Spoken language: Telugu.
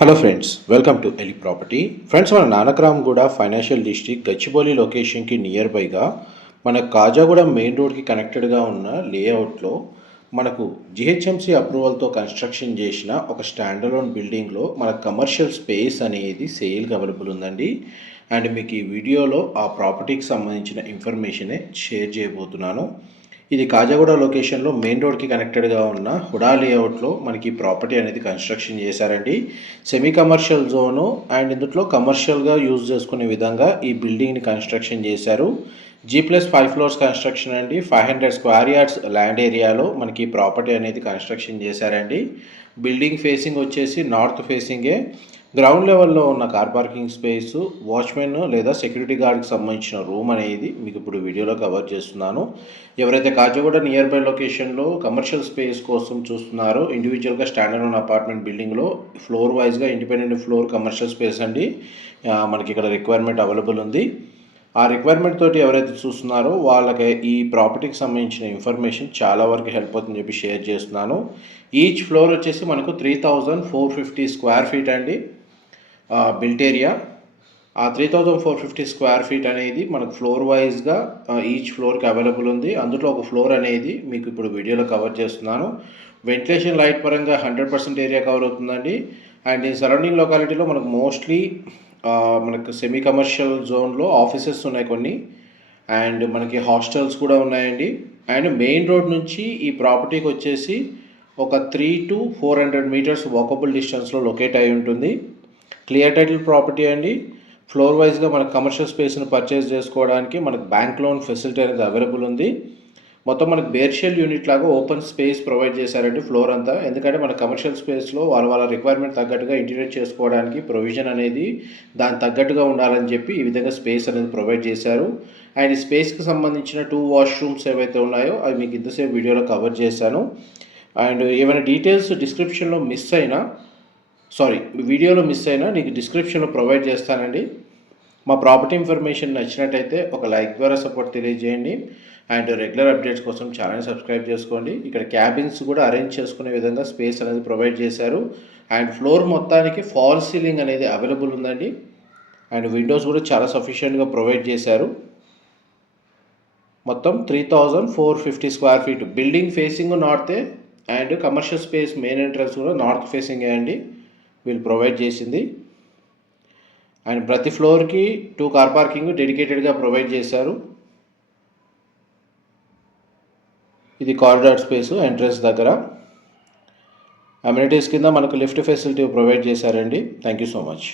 Hello friends, welcome to Eli property. Friends, మన నానక్రామ్గూడ ఫైనాన్షియల్ డిస్ట్రిక్ట్ గచ్చిబౌలి లొకేషన్కి నియర్ బైగా మన కాజాగూడ మెయిన్ రోడ్కి కనెక్టెడ్గా ఉన్న లేఅవుట్లో మనకు జిహెచ్ఎంసీ అప్రూవల్తో కన్స్ట్రక్షన్ చేసిన ఒక స్టాండలోన్ బిల్డింగ్లో మన కమర్షియల్ స్పేస్ అనేది సేల్కి అవైలబుల్ ఉందండి. అండ్ మీకు ఈ వీడియోలో ఆ ప్రాపర్టీకి సంబంధించిన ఇన్ఫర్మేషనే షేర్ చేయబోతున్నాను. ఇది కాజాగూడ లొకేషన్లో మెయిన్ రోడ్కి కనెక్టెడ్గా ఉన్న హుడా లేఅవుట్లో మనకి ప్రాపర్టీ అనేది కన్స్ట్రక్షన్ చేశారండి. సెమీ కమర్షియల్ జోను అండ్ ఇందులో కమర్షియల్గా యూజ్ చేసుకునే విధంగా ఈ బిల్డింగ్ని కన్స్ట్రక్షన్ చేశారు. G+5 ఫ్లోర్స్ కన్స్ట్రక్షన్ అండి. 500 స్క్వేర్ యార్డ్స్ ల్యాండ్ ఏరియాలో మనకి ప్రాపర్టీ అనేది కన్స్ట్రక్షన్ చేశారండి. బిల్డింగ్ ఫేసింగ్ వచ్చేసి నార్త్ ఫేసింగే. గ్రౌండ్ లెవెల్లో ఉన్న కార్ పార్కింగ్ స్పేస్, వాచ్మెన్ లేదా సెక్యూరిటీ గార్డ్కి సంబంధించిన రూమ్ అనేది మీకు ఇప్పుడు వీడియోలో కవర్ చేస్తున్నాను. ఎవరైతే కాజాగూడ నియర్ బై లొకేషన్లో కమర్షియల్ స్పేస్ కోసం చూస్తున్నారో, ఇండివిజువల్గా స్టాండర్డ్ అపార్ట్మెంట్ బిల్డింగ్లో ఫ్లోర్ వైజ్గా ఇండిపెండెంట్ ఫ్లోర్ కమర్షియల్ స్పేస్ అండి మనకి ఇక్కడ రిక్వైర్మెంట్ అవైలబుల్ ఉంది. ఆ రిక్వైర్మెంట్ తోటి ఎవరైతే చూస్తున్నారో వాళ్ళకి ఈ ప్రాపర్టీకి సంబంధించిన ఇన్ఫర్మేషన్ చాలా వరకు హెల్ప్ అవుతుందని చెప్పి షేర్ చేస్తున్నాను. ఈచ్ ఫ్లోర్ వచ్చేసి మనకు 3450 స్క్వేర్ ఫీట్ అండి బిల్ట్ ఏరియా. ఆ 3450 స్క్వేర్ ఫీట్ అనేది మనకు ఫ్లోర్ వైజ్గా ఈచ్ ఫ్లోర్కి అవైలబుల్ ఉంది. అందులో ఒక ఫ్లోర్ అనేది మీకు ఇప్పుడు వీడియోలో కవర్ చేస్తున్నాను. వెంటిలేషన్ లైట్ పరంగా 100% ఏరియా కవర్ అవుతుందండి. అండ్ ఈ సరౌండింగ్ లొకాలిటీలో మనకు మోస్ట్లీ మనకు సెమీ కమర్షియల్ జోన్లో ఆఫీసెస్ ఉన్నాయి కొన్ని, అండ్ మనకి హాస్టల్స్ కూడా ఉన్నాయండి. అండ్ మెయిన్ రోడ్ నుంచి ఈ ప్రాపర్టీకి వచ్చేసి ఒక 3 to 400 మీటర్స్ వాకబుల్ డిస్టెన్స్లో లొకేట్ అయి ఉంటుంది. క్లియర్ టైటిల్ ప్రాపర్టీ అండి. ఫ్లోర్ వైజ్గా మనకు కమర్షియల్ స్పేస్ని పర్చేస్ చేసుకోవడానికి మనకు బ్యాంక్ లోన్ ఫెసిలిటీ అనేది అవైలబుల్ ఉంది. మొత్తం మనకు బేర్షెల్ యూనిట్ లాగా ఓపెన్ స్పేస్ ప్రొవైడ్ చేశారండి ఫ్లోర్ అంతా. ఎందుకంటే మన కమర్షియల్ స్పేస్లో వాళ్ళ రిక్వైర్మెంట్ తగ్గట్టుగా ఇంటీరియర్ చేసుకోవడానికి ప్రొవిజన్ అనేది దాని తగ్గట్టుగా ఉండాలని చెప్పి ఈ విధంగా స్పేస్ అనేది ప్రొవైడ్ చేశారు. అండ్ ఈ స్పేస్కి సంబంధించిన 2 వాష్రూమ్స్ ఏవైతే ఉన్నాయో అవి మీకు ఇంతసేపు వీడియోలో కవర్ చేశాను. అండ్ ఏమైనా డీటెయిల్స్ వీడియోలో మిస్ అయినా నీకు డిస్క్రిప్షన్లో ప్రొవైడ్ చేస్తానండి. మా ప్రాపర్టీ ఇన్ఫర్మేషన్ నచ్చినట్టయితే ఒక లైక్ ద్వారా సపోర్ట్ తెలియజేయండి. అండ్ రెగ్యులర్ అప్డేట్స్ కోసం ఛానల్ సబ్స్క్రైబ్ చేసుకోండి. ఇక్కడ క్యాబిన్స్ కూడా అరేంజ్ చేసుకునే విధంగా స్పేస్ అనేది ప్రొవైడ్ చేశారు. అండ్ ఫ్లోర్ మొత్తానికి ఫాల్ సీలింగ్ అనేది అవైలబుల్ ఉందండి. అండ్ విండోస్ కూడా చాలా సఫిషియెంట్గా ప్రొవైడ్ చేశారు. మొత్తం 3450 స్క్వేర్ ఫీట్. బిల్డింగ్ ఫేసింగ్ నార్తే and commercial space main entrance కూడా నార్త్ ఫేసింగే అండి వీళ్ళు ప్రొవైడ్ చేసింది. అండ్ ప్రతి ఫ్లోర్కి 2 కార్ పార్కింగ్ డెడికేటెడ్గా ప్రొవైడ్ చేశారు. ఇది కారిడార్ స్పేస్ ఎంట్రన్స్ దగ్గర. అమ్యూనిటీస్ కింద మనకు లిఫ్ట్ ఫెసిలిటీ ప్రొవైడ్ చేశారండి. Thank you so much.